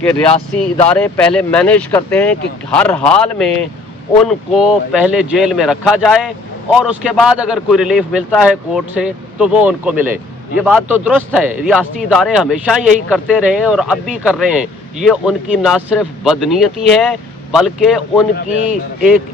کہ ریاستی ادارے پہلے مینیج کرتے ہیں کہ ہر حال میں ان کو پہلے جیل میں رکھا جائے اور اس کے بعد اگر کوئی ریلیف ملتا ہے کورٹ سے تو وہ ان کو ملے. یہ بات تو درست ہے، ریاستی ادارے ہمیشہ یہی کرتے رہے ہیں اور اب بھی کر رہے ہیں. یہ ان کی نہ صرف بدنیتی ہے بلکہ ان کی ایک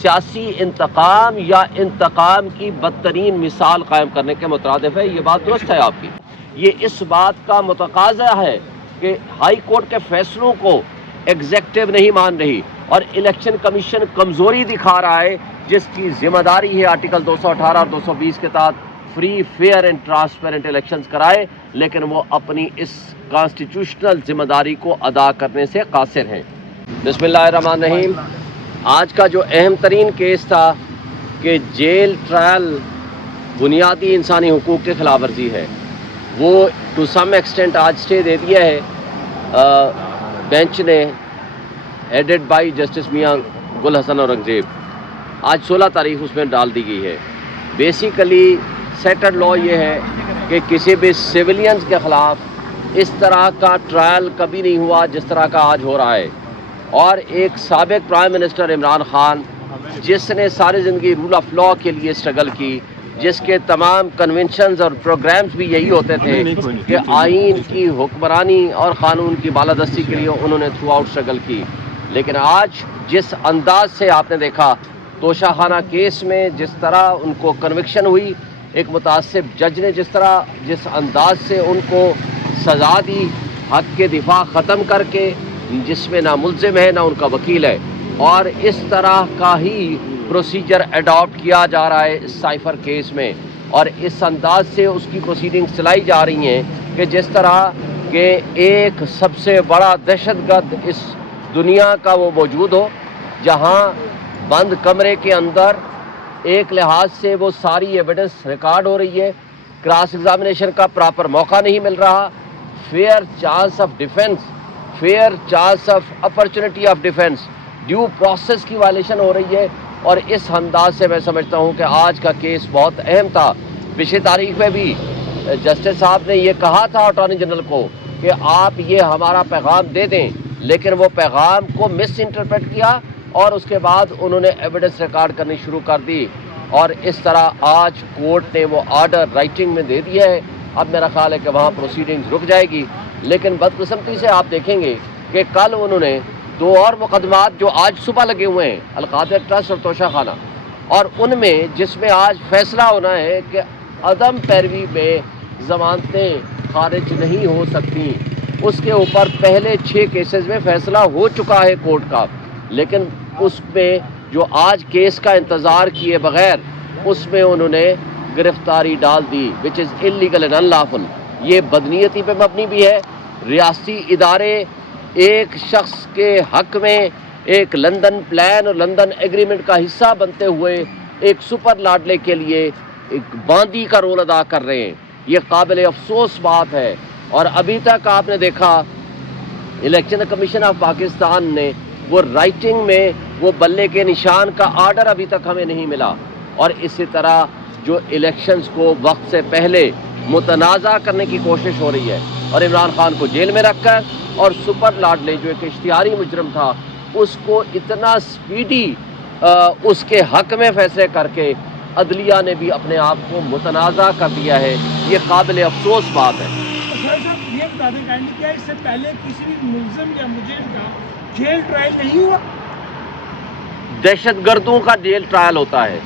سیاسی انتقام یا انتقام کی بدترین مثال قائم کرنے کے مترادف ہے. یہ بات درست ہے آپ کی. یہ اس بات کا متقاضا ہے کہ ہائی کورٹ کے فیصلوں کو ایگزیکٹو نہیں مان رہی اور الیکشن کمیشن کمزوری دکھا رہا ہے، جس کی ذمہ داری ہے آرٹیکل 218 اور 220 کے تحت free fair and transparent elections کرائے، لیکن وہ اپنی اس کانسٹیٹیوشنل ذمہ داری کو ادا کرنے سے قاصر ہیں. بسم اللہ الرحمن الرحیم. آج کا جو اہم ترین کیس تھا کہ جیل ٹرائل بنیادی انسانی حقوق کے خلاف ورزی ہے، وہ ٹو سم ایکسٹینٹ آج اسٹے دے دیا ہے بینچ نے، ہیڈڈ بائی جسٹس میاں گل حسن اورنگزیب. آج 16 تاریخ اس میں ڈال دی گئی ہے. بیسیکلی سیٹڈ لا یہ ہے کہ کسی بھی سویلینز کے خلاف اس طرح کا ٹرائل کبھی نہیں ہوا جس طرح کا آج ہو رہا ہے. اور ایک سابق پرائم منسٹر عمران خان، جس نے ساری زندگی رول آف لا کے لیے اسٹرگل کی، جس کے تمام کنونشنز اور پروگرامز بھی یہی ہوتے تھے کہ آئین کی حکمرانی اور قانون کی بالادستی کے لیے انہوں نے تھرو آؤٹ اسٹرگل کی. لیکن آج جس انداز سے آپ نے دیکھا توشہ خانہ کیس میں، جس طرح ان کو کنوکشن ہوئی، ایک متعصب جج نے جس انداز سے ان کو سزا دی، حق کے دفاع ختم کر کے، جس میں نہ ملزم ہے نہ ان کا وکیل ہے، اور اس طرح کا ہی پروسیجر اڈاپٹ کیا جا رہا ہے اس سائفر کیس میں، اور اس انداز سے اس کی پروسیڈنگز چلائی جا رہی ہیں کہ جس طرح کہ ایک سب سے بڑا دہشت گرد اس دنیا کا وہ موجود ہو، جہاں بند کمرے کے اندر ایک لحاظ سے وہ ساری ایویڈنس ریکارڈ ہو رہی ہے، کراس ایگزامینیشن کا پراپر موقع نہیں مل رہا، fair chance of defence, fair chance of opportunity of defence, due process کی وائلیشن ہو رہی ہے. اور اس انداز سے میں سمجھتا ہوں کہ آج کا کیس بہت اہم تھا. پچھلی تاریخ میں بھی جسٹس صاحب نے یہ کہا تھا اٹارنی جنرل کو کہ آپ یہ ہمارا پیغام دے دیں، لیکن وہ پیغام کو مس انٹرپریٹ کیا اور اس کے بعد انہوں نے ایویڈنس ریکارڈ کرنی شروع کر دی، اور اس طرح آج کورٹ نے وہ آرڈر رائٹنگ میں دے دیا ہے. اب میرا خیال ہے کہ وہاں پروسیڈنگز رک جائے گی. لیکن بدقسمتی سے آپ دیکھیں گے کہ کل انہوں نے 2 اور مقدمات جو آج صبح لگے ہوئے ہیں، القادر ٹرسٹ اور توشہ خانہ، اور ان میں جس میں آج فیصلہ ہونا ہے کہ عدم پیروی میں ضمانتیں خارج نہیں ہو سکتی، اس کے اوپر پہلے 6 کیسز میں فیصلہ ہو چکا ہے کورٹ کا. لیکن اس میں جو آج کیس کا انتظار کیے بغیر اس میں انہوں نے گرفتاری ڈال دی، which is illegal and unlawful. یہ بدنیتی پہ مبنی بھی ہے. ریاستی ادارے ایک شخص کے حق میں ایک لندن پلان اور لندن ایگریمنٹ کا حصہ بنتے ہوئے ایک سپر لاڈلے کے لیے ایک باندی کا رول ادا کر رہے ہیں. یہ قابل افسوس بات ہے. اور ابھی تک آپ نے دیکھا الیکشن کمیشن آف پاکستان نے وہ رائٹنگ میں وہ بلے کے نشان کا آرڈر ابھی تک ہمیں نہیں ملا. اور اسی طرح جو الیکشنز کو وقت سے پہلے متنازع کرنے کی کوشش ہو رہی ہے، اور عمران خان کو جیل میں رکھ کر، اور سپر لاڈلے جو ایک اشتہاری مجرم تھا اس کو اتنا سپیڈی اس کے حق میں فیصلے کر کے عدلیہ نے بھی اپنے آپ کو متنازع کر دیا ہے. یہ قابل افسوس بات ہے. یہ بتا دیں کائنڈلی کیا اس سے پہلے کسی بھی ملزم یا مجرم کا جیل ٹرائل نہیں ہوا؟ دہشت گردوں کا جیل ٹرائل ہوتا ہے.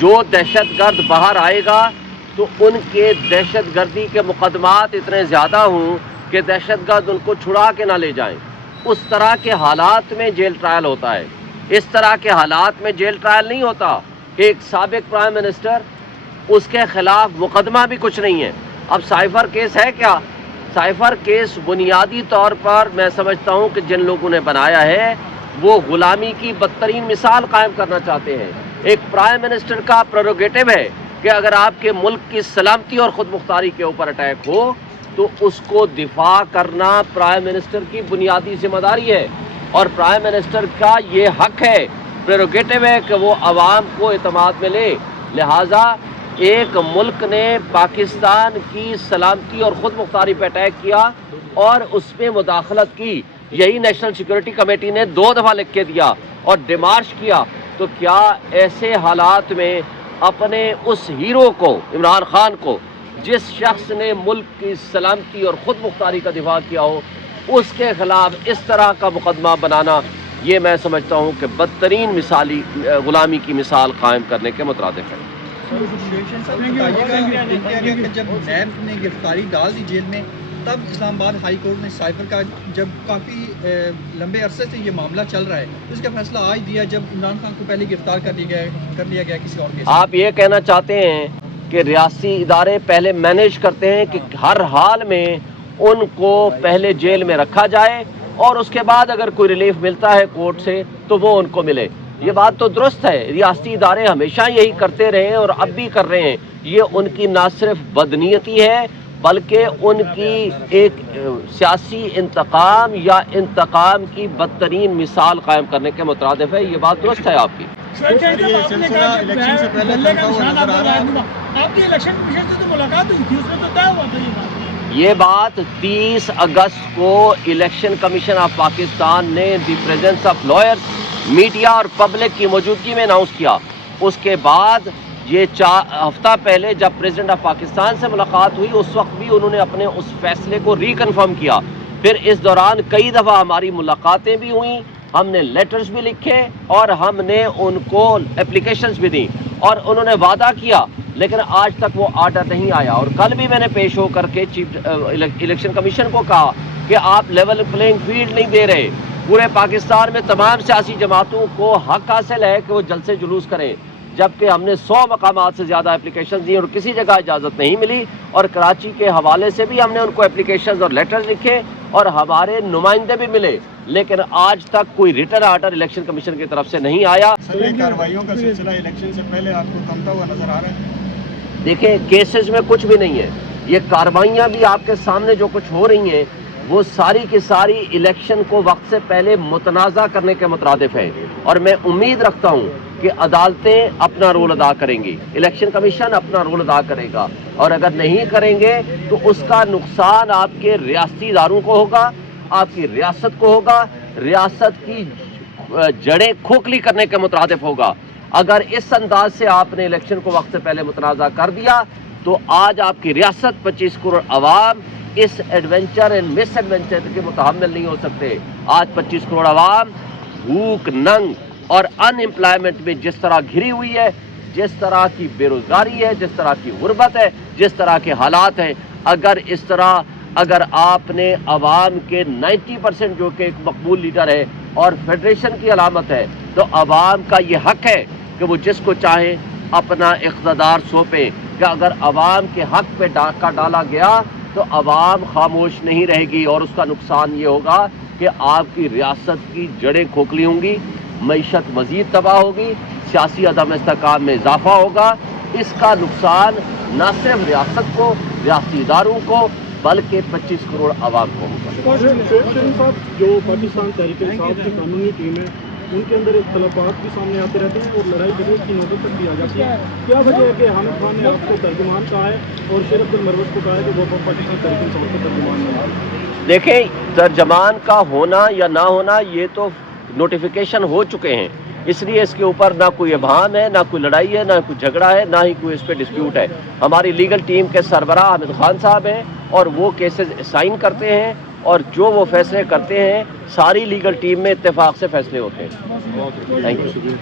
جو دہشت گرد باہر آئے گا تو ان کے دہشت گردی کے مقدمات اتنے زیادہ ہوں کہ دہشت گرد ان کو چھڑا کے نہ لے جائیں. اس طرح کے حالات میں جیل ٹرائل ہوتا ہے. اس طرح کے حالات میں جیل ٹرائل نہیں ہوتا کہ ایک سابق پرائم منسٹر، اس کے خلاف مقدمہ بھی کچھ نہیں ہے. اب سائفر کیس ہے کیا؟ سائفر کیس بنیادی طور پر میں سمجھتا ہوں کہ جن لوگوں نے بنایا ہے وہ غلامی کی بدترین مثال قائم کرنا چاہتے ہیں. ایک پرائم منسٹر کا پریروگیٹو ہے کہ اگر آپ کے ملک کی سلامتی اور خود مختاری کے اوپر اٹیک ہو تو اس کو دفاع کرنا پرائم منسٹر کی بنیادی ذمہ داری ہے. اور پرائم منسٹر کا یہ حق ہے، پریروگیٹو ہے کہ وہ عوام کو اعتماد میں لے. لہٰذا ایک ملک نے پاکستان کی سلامتی اور خود مختاری پہ اٹیک کیا اور اس میں مداخلت کی، یہی نیشنل سیکورٹی کمیٹی نے 2 دفعہ لکھ کے دیا اور ڈیمارش کیا، تو کیا ایسے حالات میں اپنے اس ہیرو کو، عمران خان کو، جس شخص نے ملک کی سلامتی اور خود مختاری کا دفاع کیا ہو، اس کے خلاف اس طرح کا مقدمہ بنانا، یہ میں سمجھتا ہوں کہ بدترین مثالی غلامی کی مثال قائم کرنے کے مترادف ہے۔ جب نیب نے گرفتاری ڈال دی جیل میں، تب اسلام آباد ہائی کورٹ نے سائبر کا جب کافی لمبے عرصے سے یہ معاملہ چل رہا ہے، اس کا فیصلہ آج دیا جب عمران خان کو پہلے گرفتار کر لیا گیا کسی اور کیس۔ آپ یہ کہنا چاہتے ہیں کہ ریاستی ادارے پہلے مینیج کرتے ہیں کہ ہر حال میں ان کو پہلے جیل میں رکھا جائے اور اس کے بعد اگر کوئی ریلیف ملتا ہے کورٹ سے تو وہ ان کو ملے۔ یہ بات تو درست ہے، ریاستی ادارے ہمیشہ یہی کرتے رہے ہیں اور اب بھی کر رہے ہیں۔ یہ ان کی نہ صرف بدنیتی ہے بلکہ ان کی ایک سیاسی انتقام یا انتقام کی بدترین مثال قائم کرنے کے مترادف ہے۔ یہ بات درست ہے آپ کی۔ آپ کی الیکشن کمیشن سے تو ملاقات ہوئی تھی، اس میں تو طے ہوا تھا یہ بات۔ یہ بات 30 اگست کو الیکشن کمیشن آف پاکستان نے the presence of lawyers, media اور پبلک کی موجودگی میں اناؤنس کیا۔ اس کے بعد یہ ہفتہ پہلے جب پریزیڈنٹ آف پاکستان سے ملاقات ہوئی، اس وقت بھی انہوں نے اپنے اس فیصلے کو ریکنفرم کیا۔ پھر اس دوران کئی دفعہ ہماری ملاقاتیں بھی ہوئیں، ہم نے لیٹرز بھی لکھے اور ہم نے ان کو اپلیکیشنز بھی دیں اور انہوں نے وعدہ کیا، لیکن آج تک وہ آرڈر نہیں آیا۔ اور کل بھی میں نے پیش ہو کر کے چیف الیکشن کمیشن کو کہا کہ آپ لیول پلینگ فیلڈ نہیں دے رہے۔ پورے پاکستان میں تمام سیاسی جماعتوں کو حق حاصل ہے کہ وہ جلسے جلوس کریں، جبکہ ہم نے 100 مقامات سے زیادہ اپلیکیشن دی اور کسی جگہ اجازت نہیں ملی، اور کراچی کے حوالے سے بھی ہم نے ان کو اپلیکیشنز اور لیٹرز لکھے اور ہمارے نمائندے بھی ملے، لیکن آج تک کوئی ریٹن آرڈر الیکشن کمیشن کی طرف سے نہیں آیا۔ کارروائیوں کا سلسلہ الیکشن سے پہلے آپ کو تھمتا ہوا نظر آ رہا ہے؟ دیکھیں، کیسز میں کچھ بھی نہیں ہے، یہ کارروائیاں بھی آپ کے سامنے جو کچھ ہو رہی ہیں وہ ساری کی ساری الیکشن کو وقت سے پہلے متنازع کرنے کے مترادف ہے، اور میں امید رکھتا ہوں کہ عدالتیں اپنا رول ادا کریں گی، الیکشن کمیشن اپنا رول ادا کرے گا، اور اگر نہیں کریں گے تو اس کا نقصان آپ کے ریاستی اداروں کو ہوگا، آپ کی ریاست کو ہوگا، ریاست کی جڑیں کھوکھلی کرنے کے مترادف ہوگا۔ اگر اس انداز سے آپ نے الیکشن کو وقت سے پہلے متنازع کر دیا تو آج آپ کی ریاست 25 کروڑ عوام اس ایڈونچر اینڈ مس ایڈونچر کے متحمل نہیں ہو سکتے۔ آج 25 کروڑ عوام بھوک، ننگ اور ان امپلائمنٹ میں جس طرح گھری ہوئی ہے، جس طرح کی بے روزگاری ہے، جس طرح کی غربت ہے، جس طرح کے حالات ہیں، اگر آپ نے عوام کے 90% جو کہ ایک مقبول لیڈر ہے اور فیڈریشن کی علامت ہے، تو عوام کا یہ حق ہے کہ وہ جس کو چاہے اپنا اقتدار سونپے، کہ اگر عوام کے حق پہ ڈاکہ ڈالا گیا تو عوام خاموش نہیں رہے گی، اور اس کا نقصان یہ ہوگا کہ آپ کی ریاست کی جڑیں کھوکھلی ہوں گی، معیشت مزید تباہ ہوگی، سیاسی عدم استحکام میں اضافہ ہوگا۔ اس کا نقصان نہ صرف ریاست کو، ریاستی اداروں کو، بلکہ 25 کروڑ عوام کو ہوگا۔ صاحب، جو پاکستان تحریک انصاف کی قانونی ٹیم ہے، ان کے اندر اختلافات بھی سامنے آتے رہتے ہیں اور لڑائی جھگڑے کی نوبت تک بھی آ جاتی ہے۔ کیا وجہ ہے کہ حامد خان نے آپ کو ترجمان کہا ہے اور شیر عبد المروت کو کہا ہے کہ وہ پاکستان تحریک انصاف کا ترجمان ہے؟ دیکھیں، ترجمان کا ہونا یا نہ ہونا یہ تو نوٹیفیکیشن ہو چکے ہیں، اس لیے اس کے اوپر نہ کوئی ابہام ہے، نہ کوئی لڑائی ہے، نہ کوئی جھگڑا ہے، نہ ہی کوئی اس پہ ڈسپیوٹ ہے۔ ہماری لیگل ٹیم کے سربراہ حامد خان صاحب ہیں اور وہ کیسز سائن کرتے ہیں، اور جو وہ فیصلے کرتے ہیں ساری لیگل ٹیم میں اتفاق سے فیصلے ہوتے ہیں۔ Thank you.